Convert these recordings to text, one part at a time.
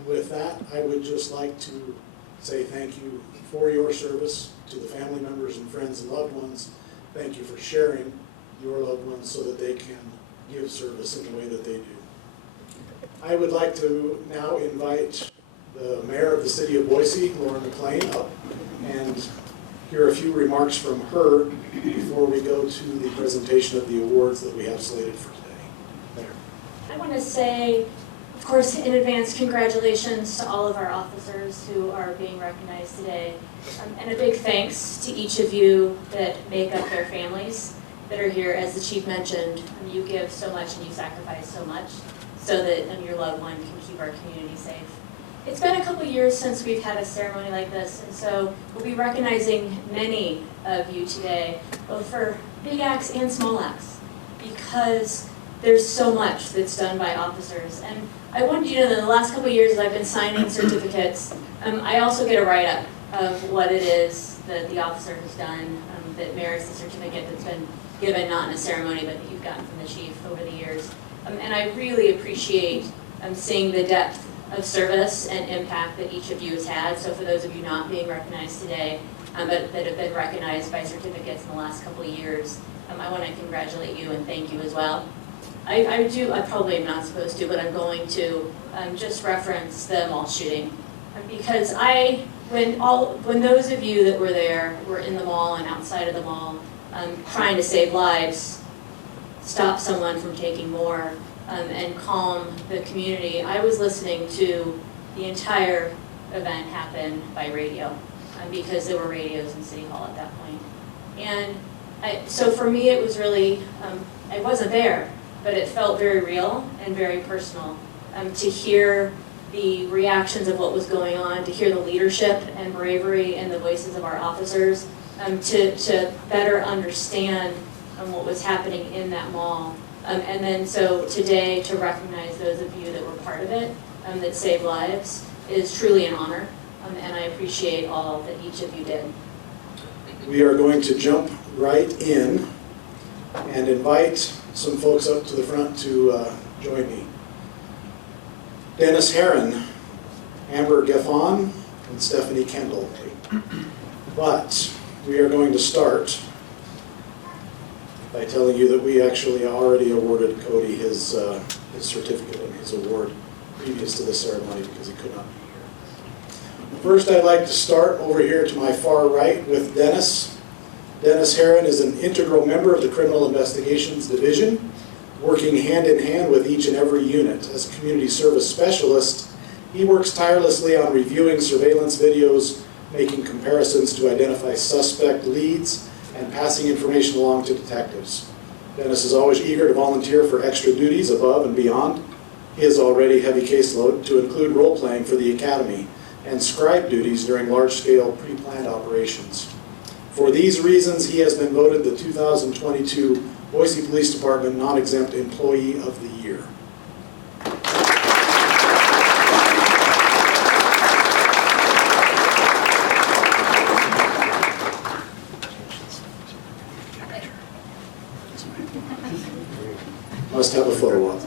And with that, I would just like to say thank you for your service to the family members and friends and loved ones. Thank you for sharing your loved ones so that they can give service in the way that they do. I would like to now invite the mayor of the city of Boise, Lauren McLean, up and hear a few remarks from her before we go to the presentation of the awards that we have slated for today. Mayor. I want to say, of course, in advance, congratulations to all of our officers who are being recognized today. And a big thanks to each of you that make up their families that are here. As the chief mentioned, you give so much and you sacrifice so much so that your loved one can keep our community safe. It's been a couple years since we've had a ceremony like this, and so we'll be recognizing many of you today, both for big acts and small acts, because there's so much that's done by officers. And I want you to know that in the last couple of years as I've been signing certificates, I also get a write-up of what it is that the officer has done that merits the certificate that's been given, not in a ceremony, but that you've gotten from the chief over the years. And I really appreciate seeing the depth of service and impact that each of you has had. So for those of you not being recognized today, but that have been recognized by certificates in the last couple of years, I want to congratulate you and thank you as well. I probably am not supposed to, but I'm going to just reference the mall shooting. Because when those of you that were there were in the mall and outside of the mall trying to save lives, stop someone from taking more, and calm the community, I was listening to the entire event happen by radio because there were radios in City Hall at that point. And so for me it was really, I wasn't there, but it felt very real and very personal to hear the reactions of what was going on, to hear the leadership and bravery in the voices of our officers, to better understand what was happening in that mall. And then so today to recognize those of you that were part of it, that saved lives, is truly an honor, and I appreciate all that each of you did. We are going to jump right in and invite some folks up to the front to join me. Dennis Herron, Amber Gaffon, and Stephanie Kendall. But we are going to start by telling you that we actually already awarded Cody his certificate and his award previous to the ceremony because he could not be here. First, I'd like to start over here to my far right with Dennis. Dennis Herron is an integral member of the Criminal Investigations Division, working hand in hand with each and every unit. As a community service specialist, he works tirelessly on reviewing surveillance videos, making comparisons to identify suspect leads, and passing information along to detectives. Dennis is always eager to volunteer for extra duties above and beyond his already heavy caseload, to include role-playing for the academy and scribe duties during large-scale pre-planned operations. For these reasons, he has been voted the 2022 Boise Police Department Non-Exempt Employee of the Year. Must have a photo op.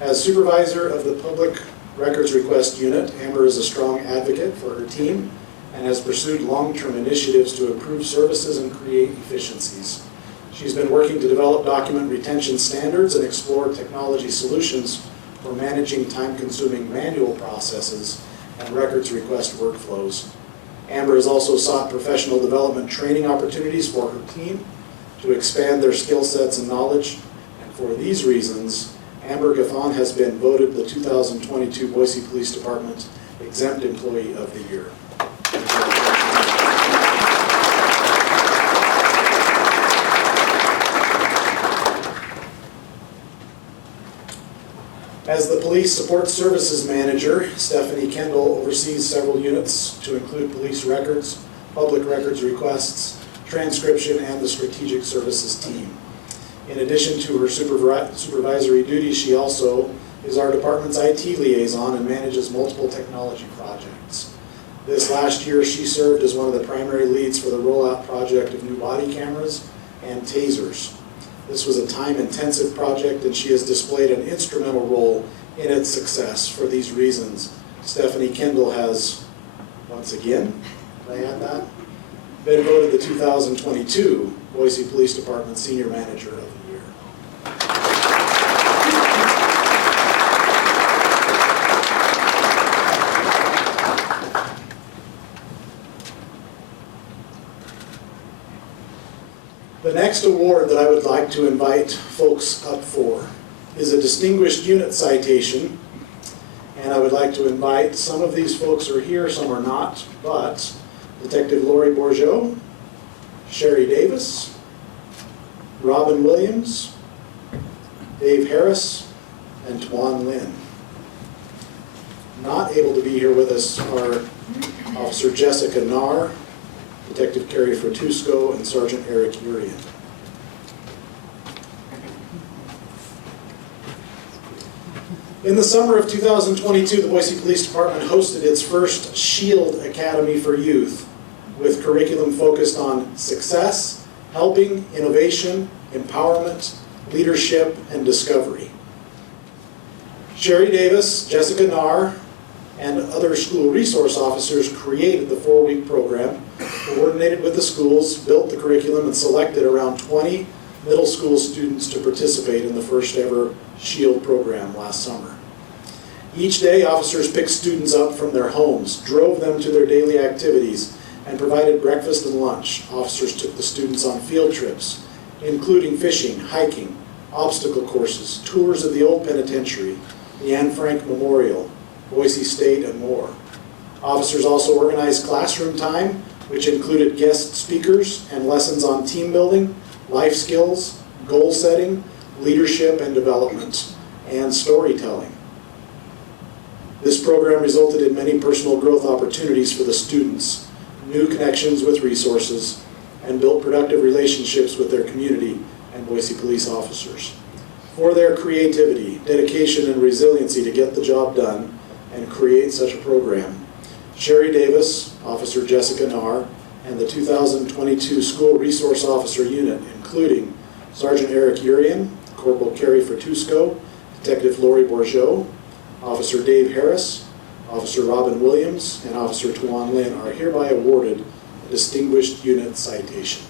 As supervisor of the Public Records Request Unit, Amber is a strong advocate for her team and has pursued long-term initiatives to improve services and create efficiencies. She's been working to develop document retention standards and explore technology solutions for managing time-consuming manual processes and records request workflows. Amber has also sought professional development training opportunities for her team to expand their skill sets and knowledge. And for these reasons, Amber Gaffon has been voted the 2022 Boise Police Department Exempt Employee of the Year. As the Police Support Services Manager, Stephanie Kendall oversees several units to include police records, public records requests, transcription, and the Strategic Services team. In addition to her supervisory duties, she also is our department's IT liaison and manages multiple technology projects. This last year, she served as one of the primary leads for the rollout project of new body cameras and tasers. This was a time-intensive project, and she has displayed an instrumental role in its success. For these reasons, Stephanie Kendall has, once again, can I add that? Been voted the 2022 Boise Police Department Senior Manager of the Year. The next award that I would like to invite folks up for is a Distinguished Unit Citation. And I would like to invite, some of these folks are here, some are not, but Detective Lori Bourgeau, Sherry Davis, Robin Williams, Dave Harris, and Tuan Lin. Not able to be here with us are Officer Jessica Narr, Detective Carrie Fratusco, and Sergeant Eric Urian. In the summer of 2022, the Boise Police Department hosted its first SHIELD Academy for Youth, with curriculum focused on success, helping, innovation, empowerment, leadership, and discovery. Sherry Davis, Jessica Narr, and other school resource officers created the 4-week program, coordinated with the schools, built the curriculum, and selected around 20 middle school students to participate in the first ever SHIELD program last summer. Each day, officers picked students up from their homes, drove them to their daily activities, and provided breakfast and lunch. Officers took the students on field trips, including fishing, hiking, obstacle courses, tours of the old penitentiary, the Anne Frank Memorial, Boise State, and more. Officers also organized classroom time, which included guest speakers and lessons on team building, life skills, goal setting, leadership and development, and storytelling. This program resulted in many personal growth opportunities for the students, new connections with resources, and built productive relationships with their community and Boise police officers. For their creativity, dedication, and resiliency to get the job done and create such a program, Sherry Davis, Officer Jessica Narr, and the 2022 School Resource Officer Unit, including Sergeant Eric Urian, Corporal Carrie Fratusco, Detective Lori Bourgeau, Officer Dave Harris, Officer Robin Williams, and Officer Tuan Lin are hereby awarded a Distinguished Unit Citation.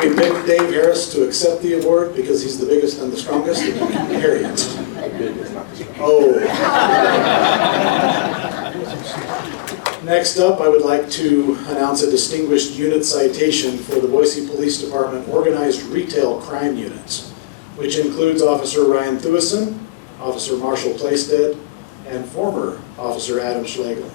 We picked Dave Harris to accept the award because he's the biggest and the strongest, and he can carry it. Oh. Next up, I would like to announce a Distinguished Unit Citation for the Boise Police Department Organized Retail Crime Unit, which includes Officer Ryan Thueson, Officer Marshall Plaisted, and former Officer Adam Schlegel.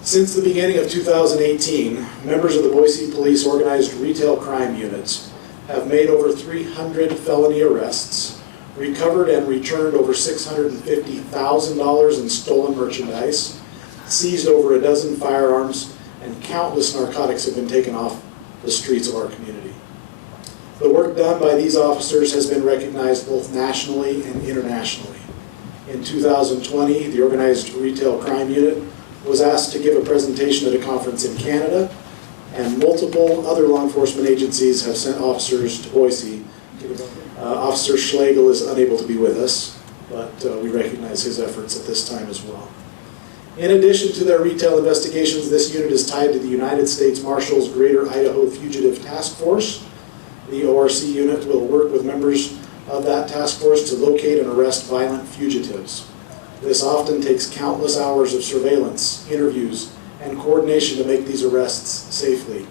Since the beginning of 2018, members of the Boise Police Organized Retail Crime Units have made over 300 felony arrests, recovered and returned over $650,000 in stolen merchandise, seized over a dozen firearms, and countless narcotics have been taken off the streets of our community. The work done by these officers has been recognized both nationally and internationally. In 2020, the Organized Retail Crime Unit was asked to give a presentation at a conference in Canada, and multiple other law enforcement agencies have sent officers to Boise. Officer Schlegel is unable to be with us, but we recognize his efforts at this time as well. In addition to their retail investigations, this unit is tied to the United States Marshals Greater Idaho Fugitive Task Force. The ORC unit will work with members of that task force to locate and arrest violent fugitives. This often takes countless hours of surveillance, interviews, and coordination to make these arrests safely.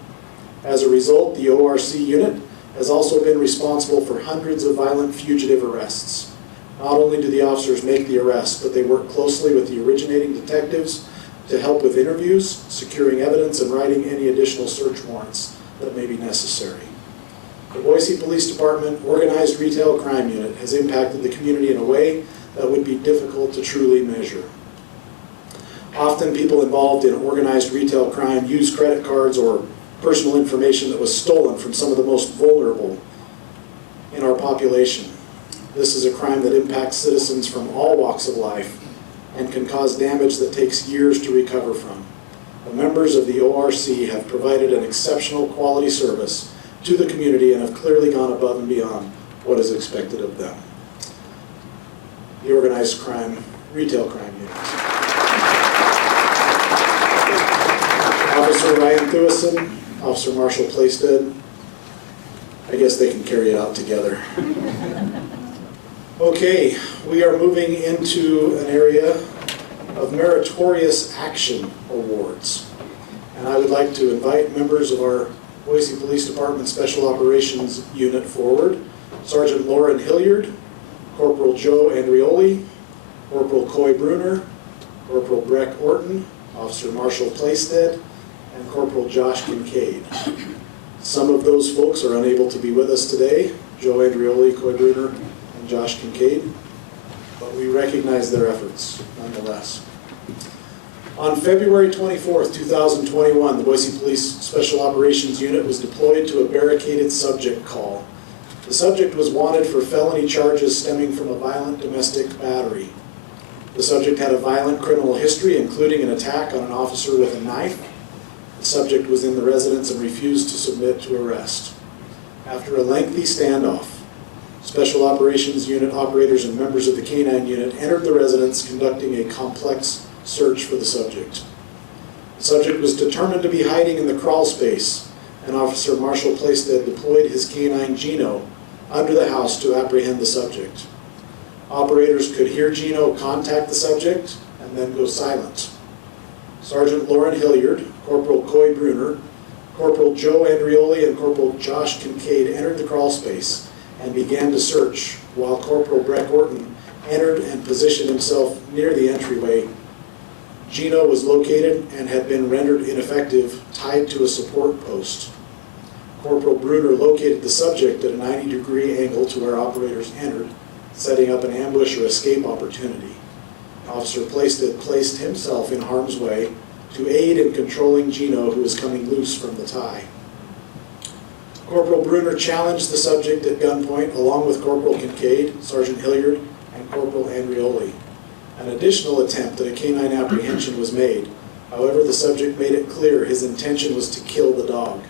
As a result, the ORC unit has also been responsible for hundreds of violent fugitive arrests. Not only do the officers make the arrest, but they work closely with the originating detectives to help with interviews, securing evidence, and writing any additional search warrants that may be necessary. The Boise Police Department Organized Retail Crime Unit has impacted the community in a way that would be difficult to truly measure. Often people involved in organized retail crime use credit cards or personal information that was stolen from some of the most vulnerable in our population. This is a crime that impacts citizens from all walks of life and can cause damage that takes years to recover from. The members of the ORC have provided an exceptional quality service to the community and have clearly gone above and beyond what is expected of them. The organized crime, retail crime unit. Officer Ryan Thewison, Officer Marshall Plaisted. I guess they can carry it out together. Okay, we are moving into an area of Meritorious Action Awards. And I would like to invite members of our Boise Police Department Special Operations Unit forward. Sergeant Lauren Hilliard, Corporal Joe Andrioli, Corporal Coy Bruner, Corporal Breck Orton, Officer Marshall Plaisted, and Corporal Josh Kincaid. Some of those folks are unable to be with us today, Joe Andrioli, Coy Bruner, and Josh Kincaid, but we recognize their efforts nonetheless. On February 24th, 2021, the Boise Police Special Operations Unit was deployed to a barricaded subject call. The subject was wanted for felony charges stemming from a violent domestic battery. The subject had a violent criminal history, including an attack on an officer with a knife. The subject was in the residence and refused to submit to arrest. After a lengthy standoff, Special Operations Unit operators and members of the K-9 unit entered the residence, conducting a complex search for the subject. The subject was determined to be hiding in the crawl space, and Officer Marshall Plaisted deployed his K-9 Gino under the house to apprehend the subject. Operators could hear Gino contact the subject and then go silent. Sergeant Lauren Hilliard, Corporal Coy Bruner, Corporal Joe Andrioli, and Corporal Josh Kincaid entered the crawl space and began to search, while Corporal Breck Orton entered and positioned himself near the entryway. Gino was located and had been rendered ineffective, tied to a support post. Corporal Bruner located the subject at a 90-degree angle to where operators entered, setting up an ambush or escape opportunity. Officer Plaisted placed himself in harm's way to aid in controlling Gino, who was coming loose from the tie. Corporal Bruner challenged the subject at gunpoint along with Corporal Kincaid, Sergeant Hilliard, and Corporal Andrioli. An additional attempt at a K-9 apprehension was made. However, the subject made it clear his intention was to kill the dog.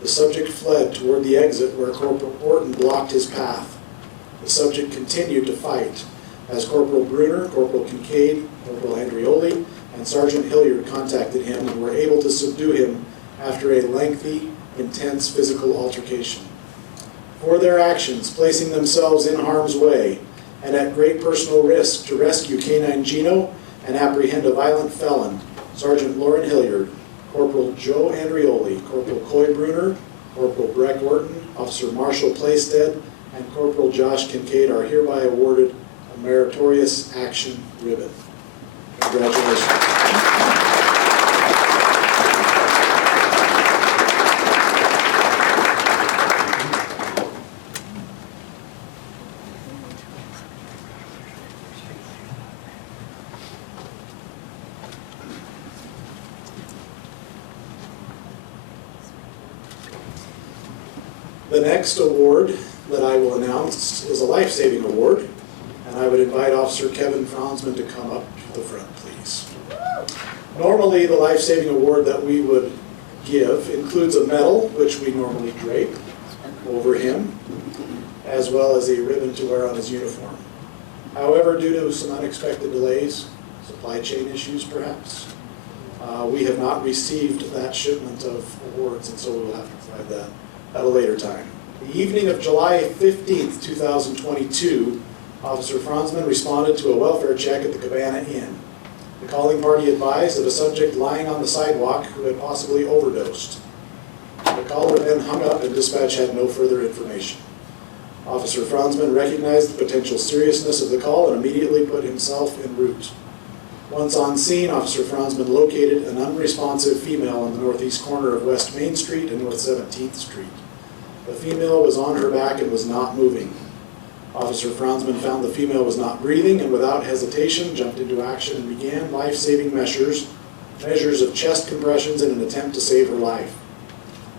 The subject fled toward the exit where Corporal Orton blocked his path. The subject continued to fight as Corporal Bruner, Corporal Kincaid, Corporal Andrioli, and Sergeant Hilliard contacted him and were able to subdue him after a lengthy, intense physical altercation. For their actions, placing themselves in harm's way and at great personal risk to rescue K-9 Gino and apprehend a violent felon, Sergeant Lauren Hilliard, Corporal Joe Andrioli, Corporal Coy Bruner, Corporal Breck Orton, Officer Marshall Plaisted, and Corporal Josh Kincaid are hereby awarded a Meritorious Action Ribbon. Congratulations. The next award that I will announce is a life-saving award, and I would invite Officer Kevin Franzman to come up to the front, please. Normally, the life-saving award that we would give includes a medal, which we normally drape over him, as well as a ribbon to wear on his uniform. However, due to some unexpected delays, supply chain issues perhaps, we have not received that shipment of awards, and so we will have to provide that at a later time. The evening of July 15th, 2022, Officer Franzman responded to a welfare check at the Cabana Inn. The calling party advised of a subject lying on the sidewalk who had possibly overdosed. The caller then hung up and dispatch had no further information. Officer Franzman recognized the potential seriousness of the call and immediately put himself en route. Once on scene, Officer Franzman located an unresponsive female on the northeast corner of West Main Street and North 17th Street. The female was on her back and was not moving. Officer Franzman found the female was not breathing and without hesitation jumped into action and began life-saving measures of chest compressions in an attempt to save her life.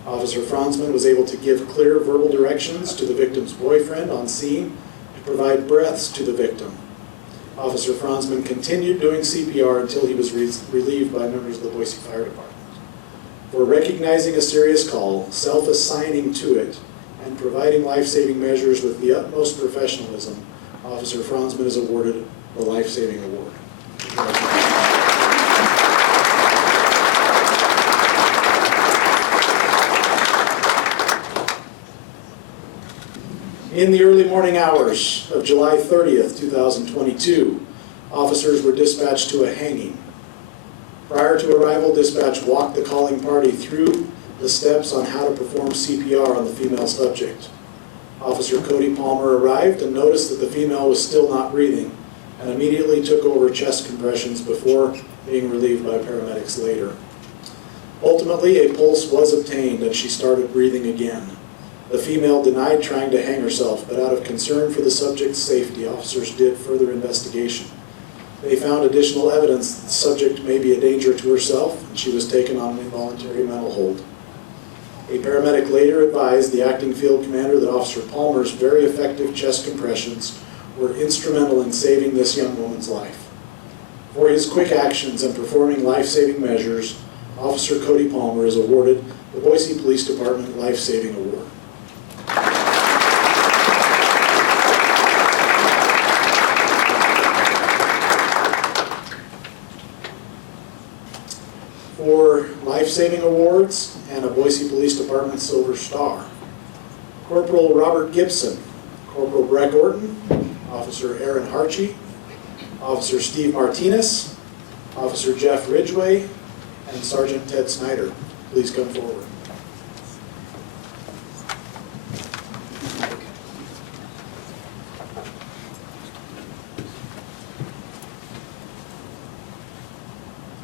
Officer Franzman was able to give clear verbal directions to the victim's boyfriend on scene to provide breaths to the victim. Officer Franzman continued doing CPR until he was relieved by members of the Boise Fire Department. For recognizing a serious call, self-assigning to it, and providing life-saving measures with the utmost professionalism, Officer Franzman is awarded the Life Saving Award. In the early morning hours of July 30th, 2022, officers were dispatched to a hanging. Prior to arrival, dispatch walked the calling party through the steps on how to perform CPR on the female subject. Officer Cody Palmer arrived and noticed that the female was still not breathing and immediately took over chest compressions before being relieved by paramedics later. Ultimately, a pulse was obtained and she started breathing again. The female denied trying to hang herself, but out of concern for the subject's safety, officers did further investigation. They found additional evidence that the subject may be a danger to herself, and she was taken on an involuntary mental hold. A paramedic later advised the acting field commander that Officer Palmer's very effective chest compressions were instrumental in saving this young woman's life. For his quick actions and performing life-saving measures, Officer Cody Palmer is awarded the Boise Police Department Life Saving Award. For life-saving awards and a Boise Police Department Silver Star, Corporal Robert Gibson, Corporal Breck Orton, Officer Aaron Harchie, Officer Steve Martinez, Officer Jeff Ridgway, and Sergeant Ted Snyder. Please come forward.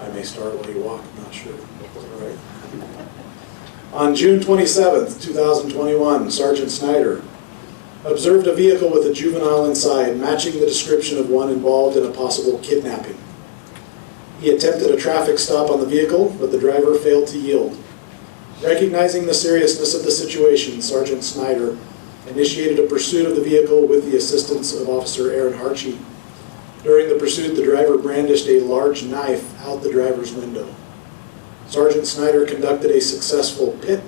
I may start while you walk, I'm not sure. All right. On June 27th, 2021, Sergeant Snyder observed a vehicle with a juvenile inside, matching the description of one involved in a possible kidnapping. He attempted a traffic stop on the vehicle, but the driver failed to yield. Recognizing the seriousness of the situation, Sergeant Snyder initiated a pursuit of the vehicle with the assistance of Officer Aaron Harchie. During the pursuit, the driver brandished a large knife out the driver's window. Sergeant Snyder conducted a successful pit,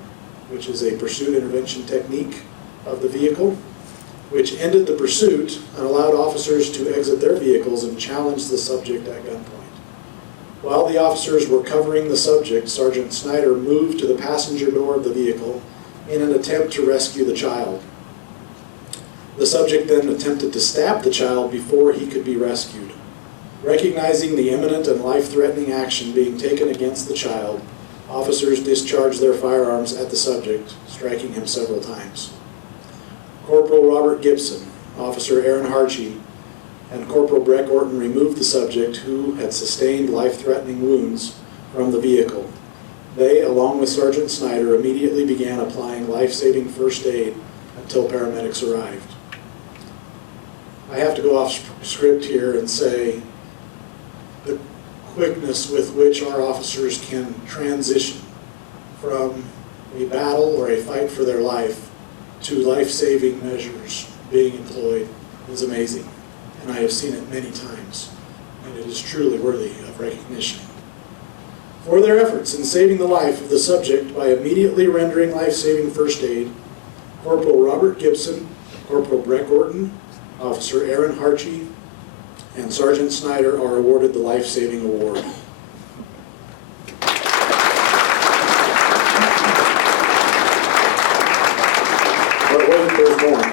which is a pursuit intervention technique of the vehicle, which ended the pursuit and allowed officers to exit their vehicles and challenge the subject at gunpoint. While the officers were covering the subject, Sergeant Snyder moved to the passenger door of the vehicle in an attempt to rescue the child. The subject then attempted to stab the child before he could be rescued. Recognizing the imminent and life-threatening action being taken against the child, officers discharged their firearms at the subject, striking him several times. Corporal Robert Gibson, Officer Aaron Harchie, and Corporal Breck Orton removed the subject, who had sustained life-threatening wounds, from the vehicle. They, along with Sergeant Snyder, immediately began applying life-saving first aid until paramedics arrived. I have to go off script here and say the quickness with which our officers can transition from a battle or a fight for their life to life-saving measures being employed is amazing. And I have seen it many times, and it is truly worthy of recognition. For their efforts in saving the life of the subject by immediately rendering life-saving first aid, Corporal Robert Gibson, Corporal Breck Orton, Officer Aaron Harchie, and Sergeant Snyder are awarded the Life Saving Award. But wait, there's more.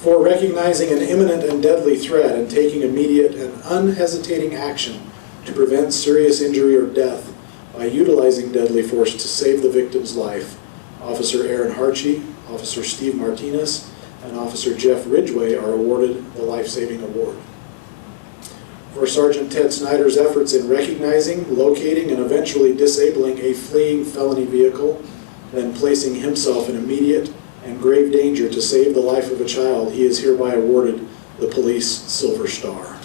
For recognizing an imminent and deadly threat and taking immediate and unhesitating action to prevent serious injury or death by utilizing deadly force to save the victim's life, Officer Aaron Harchie, Officer Steve Martinez, and Officer Jeff Ridgway are awarded the Life Saving Award. For Sergeant Ted Snyder's efforts in recognizing, locating, and eventually disabling a fleeing felony vehicle, then placing himself in immediate and grave danger to save the life of a child, he is hereby awarded the Police Silver Star.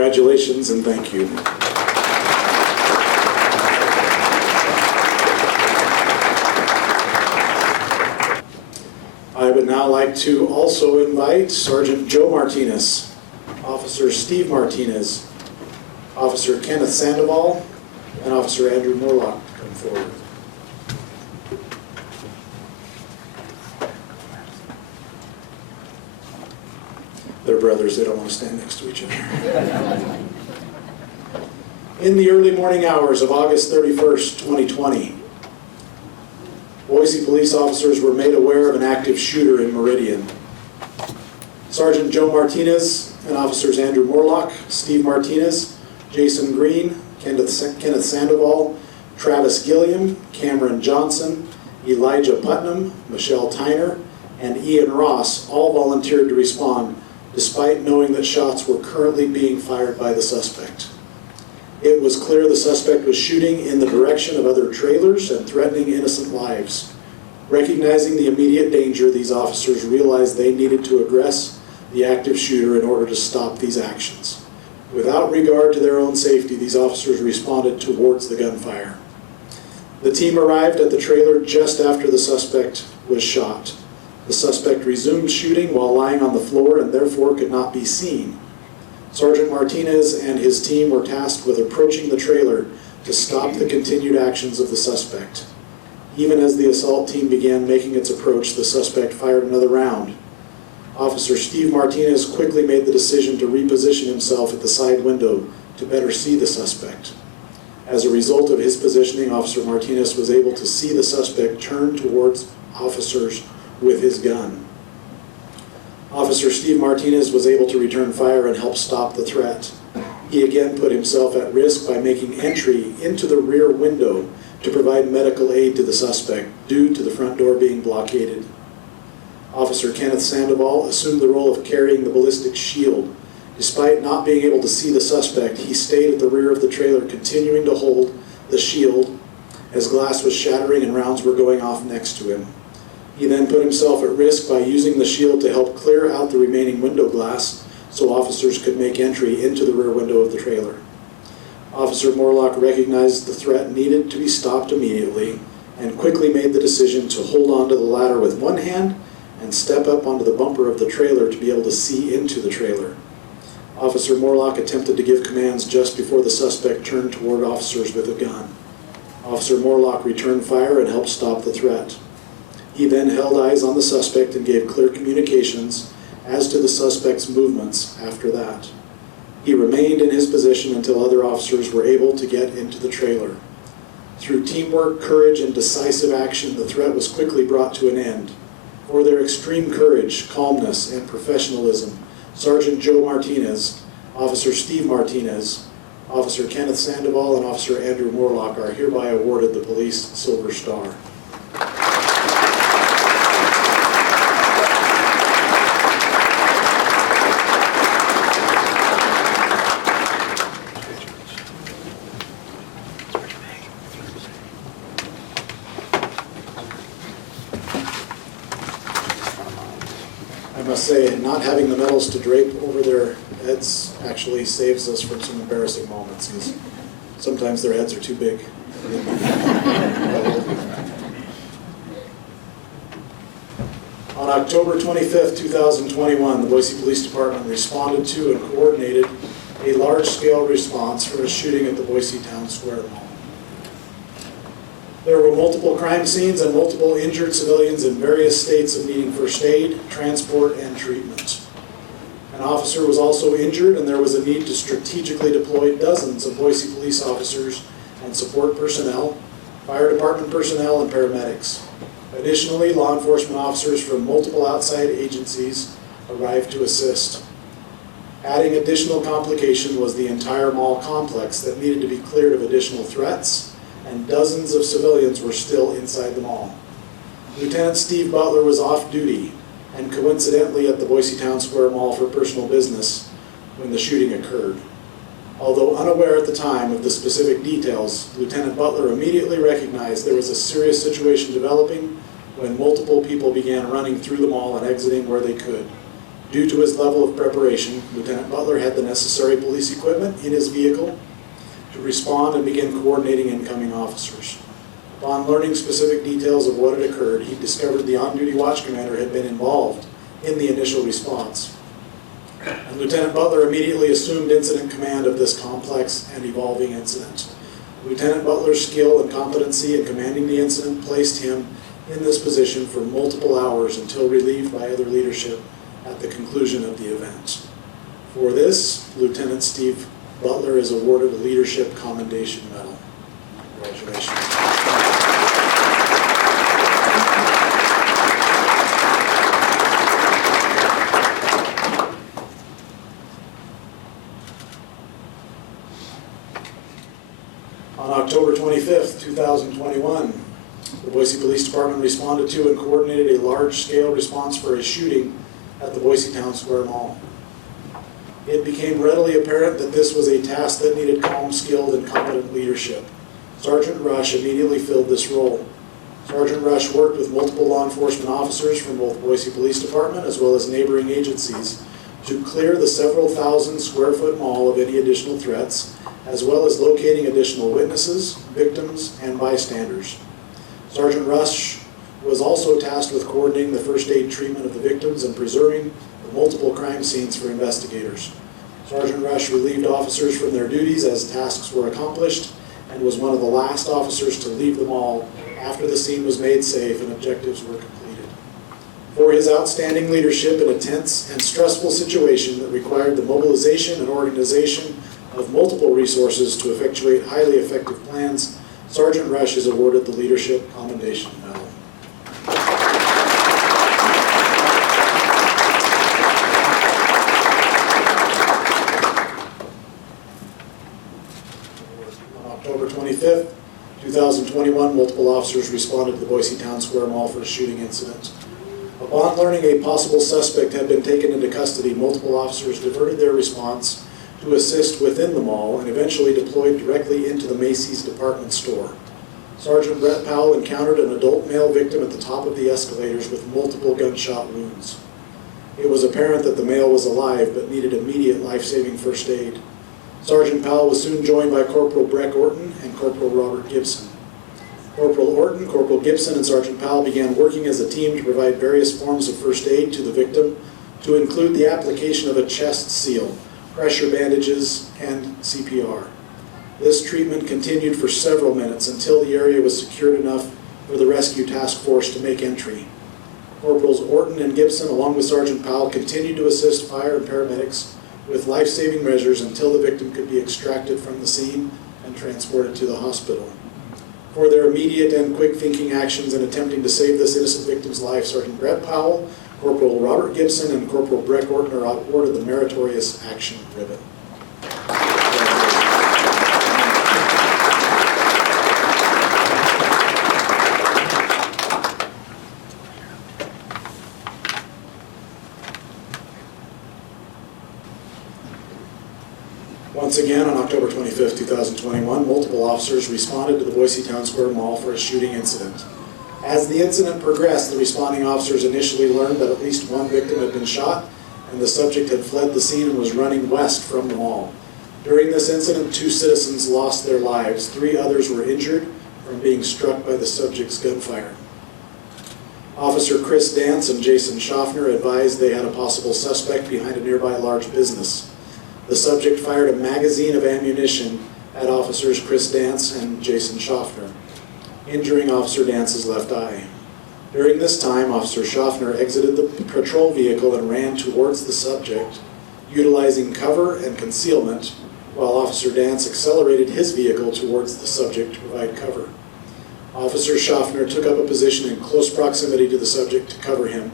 Congratulations and thank you. I would now like to also invite Sergeant Joe Martinez, Officer Steve Martinez, Officer Kenneth Sandoval, and Officer Andrew Morlock to come forward. They're brothers, they don't want to stand next to each other. In the early morning hours of August 31st, 2020, Boise police officers were made aware of an active shooter in Meridian. Sergeant Joe Martinez and Officers Andrew Morlock, Steve Martinez, Jason Green, Kenneth Sandoval, Travis Gilliam, Cameron Johnson, Elijah Putnam, Michelle Tyner, and Ian Ross all volunteered to respond, despite knowing that shots were currently being fired by the suspect. It was clear the suspect was shooting in the direction of other trailers and threatening innocent lives. Recognizing the immediate danger, these officers realized they needed to address the active shooter in order to stop these actions. Without regard to their own safety, these officers responded towards the gunfire. The team arrived at the trailer just after the suspect was shot. The suspect resumed shooting while lying on the floor and therefore could not be seen. Sergeant Martinez and his team were tasked with approaching the trailer to stop the continued actions of the suspect. Even as the assault team began making its approach, the suspect fired another round. Officer Steve Martinez quickly made the decision to reposition himself at the side window to better see the suspect. As a result of his positioning, Officer Martinez was able to see the suspect turn towards officers with his gun. Officer Steve Martinez was able to return fire and help stop the threat. He again put himself at risk by making entry into the rear window to provide medical aid to the suspect due to the front door being blockaded. Officer Kenneth Sandoval assumed the role of carrying the ballistic shield. Despite not being able to see the suspect, he stayed at the rear of the trailer, continuing to hold the shield as glass was shattering and rounds were going off next to him. He then put himself at risk by using the shield to help clear out the remaining window glass so officers could make entry into the rear window of the trailer. Officer Morlock recognized the threat needed to be stopped immediately and quickly made the decision to hold onto the ladder with one hand and step up onto the bumper of the trailer to be able to see into the trailer. Officer Morlock attempted to give commands just before the suspect turned toward officers with a gun. Officer Morlock returned fire and helped stop the threat. He then held eyes on the suspect and gave clear communications as to the suspect's movements after that. He remained in his position until other officers were able to get into the trailer. Through teamwork, courage, and decisive action, the threat was quickly brought to an end. For their extreme courage, calmness, and professionalism, Sergeant Joe Martinez, Officer Steve Martinez, Officer Kenneth Sandoval, and Officer Andrew Morlock are hereby awarded the Police Silver Star. I must say, not having the medals to drape over their heads actually saves us from some embarrassing moments, because sometimes their heads are too big. On October 25th, 2021, the Boise Police Department responded to and coordinated a large-scale response for a shooting at the Boise Town Square Mall. There were multiple crime scenes and multiple injured civilians in various states of needing first aid, transport, and treatment. An officer was also injured, and there was a need to strategically deploy dozens of Boise police officers and support personnel, fire department personnel, and paramedics. Additionally, law enforcement officers from multiple outside agencies arrived to assist. Adding additional complication was the entire mall complex that needed to be cleared of additional threats, and dozens of civilians were still inside the mall. Lieutenant Steve Butler was off duty and coincidentally at the Boise Town Square Mall for personal business when the shooting occurred. Although unaware at the time of the specific details, Lieutenant Butler immediately recognized there was a serious situation developing when multiple people began running through the mall and exiting where they could. Due to his level of preparation, Lieutenant Butler had the necessary police equipment in his vehicle to respond and begin coordinating incoming officers. Upon learning specific details of what had occurred, he discovered the on-duty watch commander had been involved in the initial response. And Lieutenant Butler immediately assumed incident command of this complex and evolving incident. Lieutenant Butler's skill and competency in commanding the incident placed him in this position for multiple hours until relieved by other leadership at the conclusion of the event. For this, Lieutenant Steve Butler is awarded a Leadership Commendation Medal. Congratulations. On October 25th, 2021, the Boise Police Department responded to and coordinated a large-scale response for a shooting at the Boise Town Square Mall. It became readily apparent that this was a task that needed calm, skilled, and competent leadership. Sergeant Rush immediately filled this role. Sergeant Rush worked with multiple law enforcement officers from both Boise Police Department as well as neighboring agencies to clear the several thousand square foot mall of any additional threats, as well as locating additional witnesses, victims, and bystanders. Sergeant Rush was also tasked with coordinating the first aid treatment of the victims and preserving the multiple crime scenes for investigators. Sergeant Rush relieved officers from their duties as tasks were accomplished and was one of the last officers to leave the mall after the scene was made safe and objectives were completed. For his outstanding leadership in a tense and stressful situation that required the mobilization and organization of multiple resources to effectuate highly effective plans, Sergeant Rush is awarded the Leadership Commendation Medal. On October 25th, 2021, multiple officers responded to the Boise Town Square Mall for a shooting incident. Upon learning a possible suspect had been taken into custody, multiple officers diverted their response to assist within the mall and eventually deployed directly into the Macy's department store. Sergeant Brett Powell encountered an adult male victim at the top of the escalators with multiple gunshot wounds. It was apparent that the male was alive but needed immediate life-saving first aid. Sergeant Powell was soon joined by Corporal Breck Orton and Corporal Robert Gibson. Corporal Orton, Corporal Gibson, and Sergeant Powell began working as a team to provide various forms of first aid to the victim, to include the application of a chest seal, pressure bandages, and CPR. This treatment continued for several minutes until the area was secured enough for the rescue task force to make entry. Corporals Orton and Gibson, along with Sergeant Powell, continued to assist fire and paramedics with life-saving measures until the victim could be extracted from the scene and transported to the hospital. For their immediate and quick-thinking actions in attempting to save this innocent victim's life, Sergeant Brett Powell, Corporal Robert Gibson, and Corporal Breck Orton are awarded the Meritorious Action Ribbon. Once again, on October 25th, 2021, multiple officers responded to the Boise Town Square Mall for a shooting incident. As the incident progressed, the responding officers initially learned that at least one victim had been shot and the subject had fled the scene and was running west from the mall. During this incident, 2 citizens lost their lives. 3 others were injured from being struck by the subject's gunfire. Officer Chris Dance and Jason Schaffner advised they had a possible suspect behind a nearby large business. The subject fired a magazine of ammunition at officers Chris Dance and Jason Schaffner, injuring Officer Dance's left eye. During this time, Officer Schaffner exited the patrol vehicle and ran towards the subject, utilizing cover and concealment, while Officer Dance accelerated his vehicle towards the subject to provide cover. Officer Schaffner took up a position in close proximity to the subject to cover him,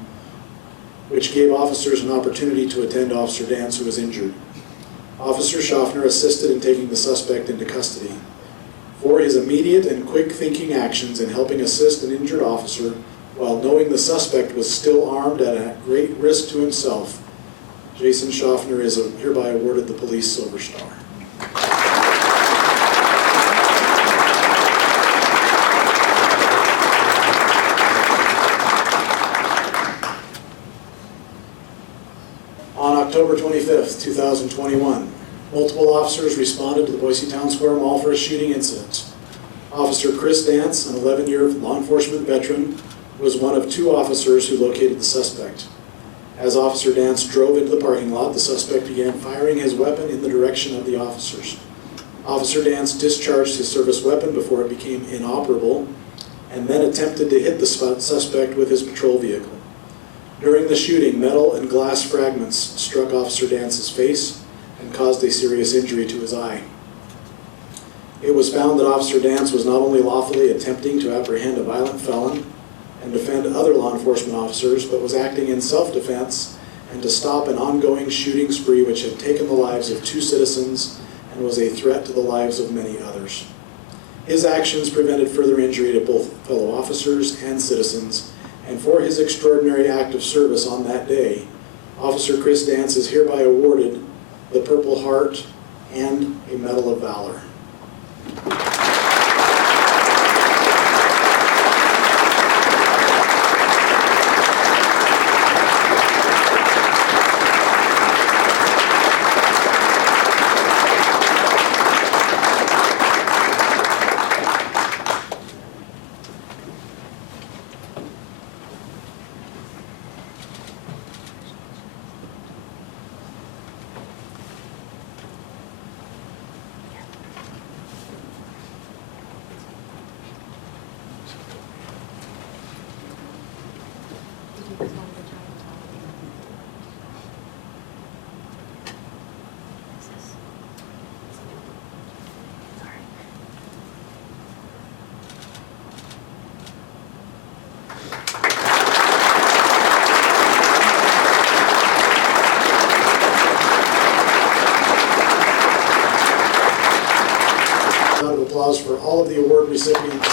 which gave officers an opportunity to attend to Officer Dance, who was injured. Officer Schaffner assisted in taking the suspect into custody. For his immediate and quick-thinking actions in helping assist an injured officer while knowing the suspect was still armed and at great risk to himself, Jason Schaffner is hereby awarded the Police Silver Star. October 25th, 2021, multiple officers responded to the Boise Town Square Mall for a shooting incident. Officer Chris Dance, an 11-year law enforcement veteran, was one of 2 officers who located the suspect. As Officer Dance drove into the parking lot, the suspect began firing his weapon in the direction of the officers. Officer Dance discharged his service weapon before it became inoperable, and then attempted to hit the suspect with his patrol vehicle. During the shooting, metal and glass fragments struck Officer Dance's face and caused a serious injury to his eye. It was found that Officer Dance was not only lawfully attempting to apprehend a violent felon and defend other law enforcement officers, but was acting in self-defense and to stop an ongoing shooting spree which had taken the lives of 2 citizens and was a threat to the lives of many others. His actions prevented further injury to both fellow officers and citizens, and for his extraordinary act of service on that day, Officer Chris Dance is hereby awarded the Purple Heart and a Medal of Valor. Round of applause for all of the award recipients.